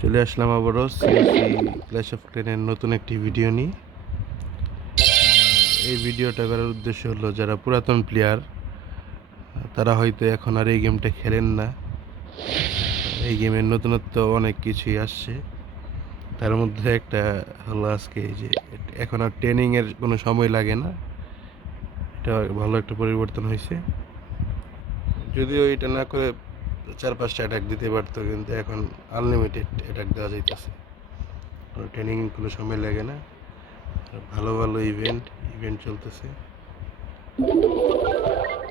চলে আসলাম আবারও CSE clash of ক্ল্যানের নতুন একটি ভিডিও নিয়ে। এই ভিডিওটা করার উদ্দেশ্য হলো যারা পুরাতন প্লেয়ার তারা হয়তো এখন আর এই গেমটা খেলেন না। এই গেমের নতুনত্ব অনেক কিছুই আসছে, তার মধ্যে একটা হলো আজকে এই যে এখন আর ট্রেনিংয়ের কোনো সময় লাগে না। এটা ভালো একটা পরিবর্তন হয়েছে। যদিও এটা না করে 4-5টা অ্যাটাক দিতে পারতো, কিন্তু এখন আনলিমিটেড অ্যাটাক দেওয়া যাইতেছে, ট্রেনিং কোনো সময় লাগে না। ভালো ভালো ইভেন্ট চলতেছে,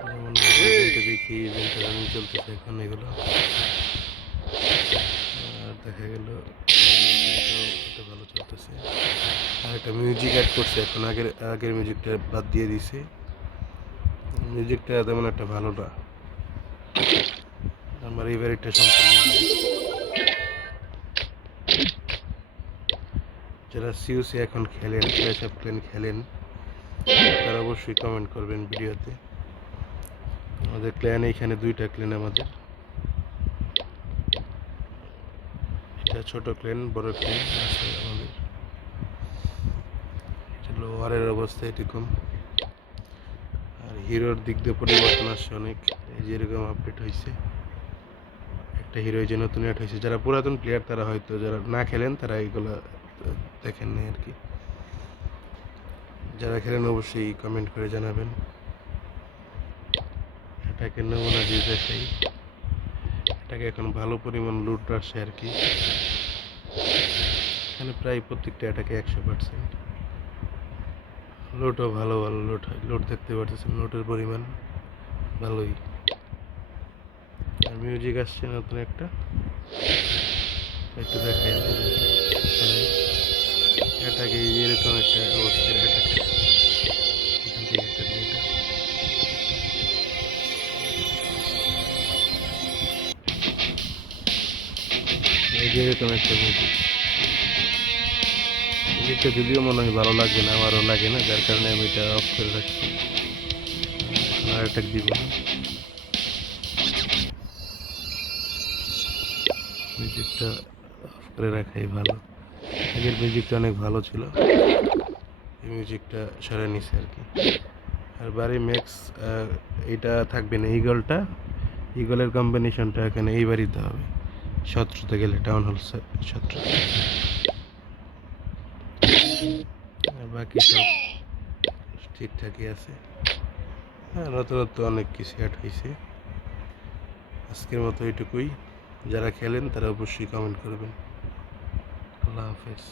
যেমন ইভেন্টে দেখি ইভেন্টে রানিং চলতেছে এখন এগুলো। আর দেখা গেল এটা ভালো চলতেছে। আর একটা মিউজিক অ্যাড করছে এখন, আগের মিউজিকটা বাদ দিয়ে দিছে। মিউজিকটা তেমন একটা ভালো না। আমার এই বাড়িটা সম্পূর্ণ যারা সিওসি এখন খেলেন, ক্ল্যাশ অফ ক্ল্যান খেলেন, তারা অবশ্যই কমেন্ট করবেন ভিডিওতে। আমাদের ক্ল্যান এখানে 2টা ক্ল্যান আমাদের, এটা ছোট ক্ল্যান, বড় ক্ল্যান আছে আমাদের। চলো ওয়ারের অবস্থা এরকম। আর হিরোর দিক দিয়ে পরিবর্তন আসছে অনেক, এই যেরকম আপডেট হয়েছে। একটা হিরো যে নতুন অ্যাড হয়েছে, যারা পুরাতন প্লেয়ার তারা হয়তো, যারা না খেলেন তারা এইগুলো দেখেন নাই আর কি। যারা খেলেন অবশ্যই কমেন্ট করে জানাবেন। এটাকে নমুনা দিয়ে দেখাই, এটাকে এখন ভালো পরিমাণ লুট আসছে আর কি। এখানে প্রায় প্রত্যেকটা এটাকে 100% লোডও ভালো ভালো লোড হয়। লোড দেখতে পারতেছেন, লোডের পরিমাণ ভালোই। আর মিউজিক আসছে নতুন একটা, একটু দেখাই আপনাদেরকে। এটাকে এরকম একটা অবস্থা, এটাকে এখান থেকে একটা দিয়ে এটা এই যে এরকম একটা মিউজিক। মিউজিকটা যদিও মনে হয় ভালো লাগবে না, আমারও লাগে না, যার কারণে আমি এটা অফ করে রাখছি। আর অ্যাটাক দিব না, মিউজিকটা অফ করে রাখাই ভালো। আগের মিউজিকটা অনেক ভালো ছিল, এই মিউজিকটা সরে নিছে আর কি। আর বাড়ি ম্যাক্স এটা থাকবে না, ইগলের কম্বিনেশনটা এখানে এই বাড়িতে হবে। শত্রুতে গেলে টাউন হল শত্রু, আর বাকি সব ঠিকঠাকই আছে। হ্যাঁ, নতুনত্ব অনেক কিছু অ্যাড হয়েছে। আজকের মতো এটুকুই। যারা খেলেন তারা অবশ্যই কমেন্ট করবেন। আল্লাহ হাফেজ।